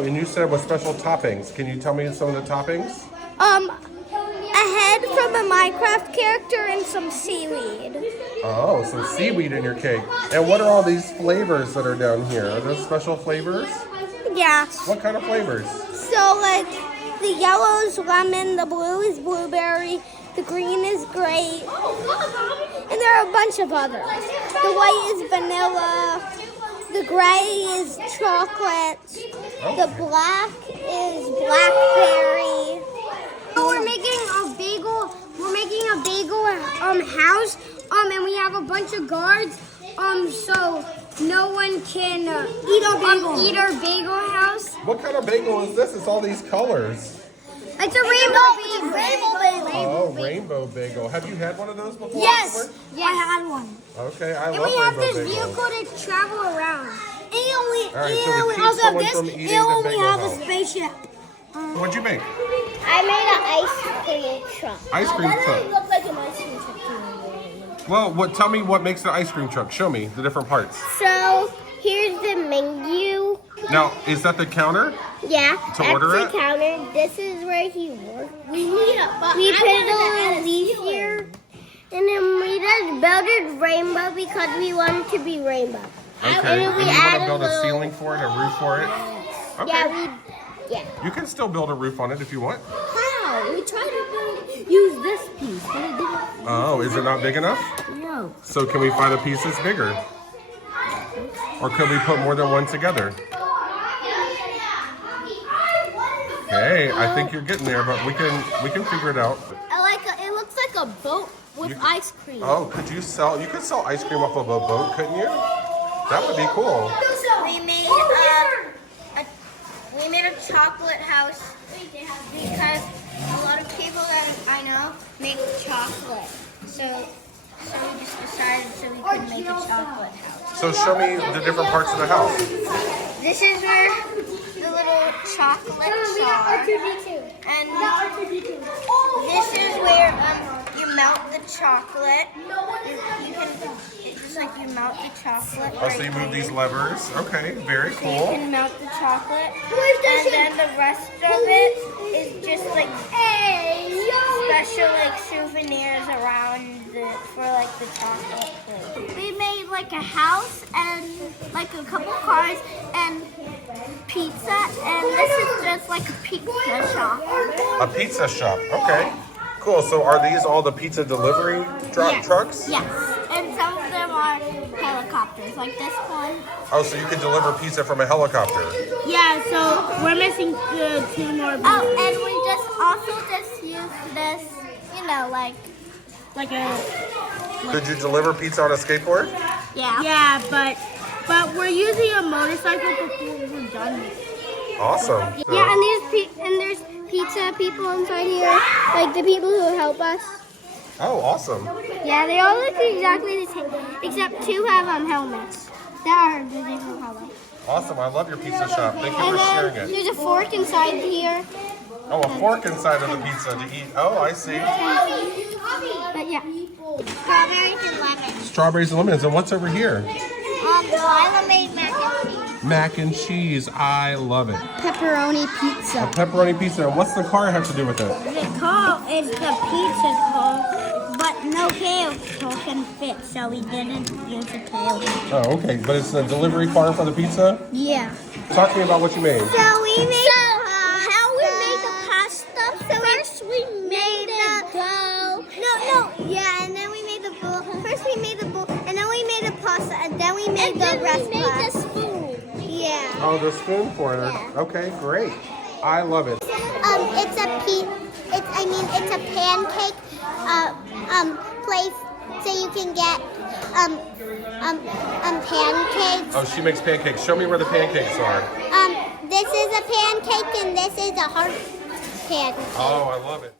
Oh, and you said with special toppings. Can you tell me some of the toppings? A head from a Minecraft character and some seaweed. Oh, some seaweed in your cake. And what are all these flavors that are down here? Are those special flavors? Yeah. What kind of flavors? So like the yellow is lemon, the blue is blueberry, the green is grape, and there are a bunch of others. The white is vanilla, the gray is chocolate, the black is blackberry. So we're making a bagel. We're making a bagel house. And we have a bunch of guards. So no one can eat our bagel house. What kind of bagel is this? It's all these colors. It's a rainbow bagel. Oh, rainbow bagel. Have you had one of those before? Yes, I had one. Okay, I love And we have rainbow this bagels. vehicle to travel around. And we All right, so to keep someone from eating the bagel house. spaceship. What'd you make? I made an ice cream truck. Ice cream truck. Look like an ice cream truck. Well, tell me what makes the ice cream truck. Show me the different parts. So here's the menu. Now, is that the counter? Yeah, To order that's it? the counter. This is where he works. We put a leaf here, and then we just built it rainbow because we want it to be rainbow. Okay, And and then we you want add to a build a little- ceiling for it, a roof for it? Okay. Yeah. You can still build a roof on it if you want. How? We tried to use this piece, but it didn't. Oh, is it not big enough? No. So can we find a piece that's bigger? Or could we put more than one together? Okay, I think you're getting there, but we can figure it out. It looks like a boat with ice cream. Oh, you could sell ice cream off of a boat, couldn't you? That would be cool. We made a chocolate house because a lot of people that I know make chocolate. So we just decided we could make a chocolate house. So show me the different parts of the house. This is where the little chocolates are. And this is where you melt the chocolate. It's just like you melt the chocolate. Oh, so you move these levers. Okay, very You cool. can melt the chocolate. And then the rest of it is just like special like souvenirs around for like the chocolate thing. We made like a house and like a couple cars and pizza, and this is just like a pizza shop. A pizza shop. Okay. Cool. So are these all the pizza delivery trucks? Yes. And some of them are helicopters, like this one. Oh, so you can deliver pizza from a helicopter. Yeah, so we're missing the two more. Oh, and we just use this, like a. Could you deliver pizza on a skateboard? Yeah. Yeah, but we're using a motorcycle before we're done. Awesome. Yeah, and there's pizza people inside here, like the people who help us. Oh, awesome. Yeah, they all look exactly the same, except two have helmets. That are the different colors. Awesome. I love your pizza shop. Thank you And for sharing then it. there's a fork inside here. Oh, a fork inside of the pizza to eat. Oh, I see. But yeah. Strawberries and lemons. Strawberries and lemons. And what's over here? Lila made mac and cheese. Mac and cheese. I love it. Pepperoni pizza. A pepperoni pizza. And what's the car have to do with it? The car is the pizza car, but no tail can fit, so we didn't use a tail. Oh, okay. But it's the delivery car for the pizza? Yeah. Talk to me about what you made. So we made how we made the pasta. So first we made the dough. Yeah, and then we made the bowl. First we made the bowl, and then we made the pasta, and then we made the rest. We made the spoon. Yeah. Oh, the spoon for it. Yeah. Okay, great. I love it. It's a pancake place, so you can get pancakes. Oh, she makes pancakes. Show me where the pancakes are. This is a pancake and this is a heart pancake. Oh, I love it.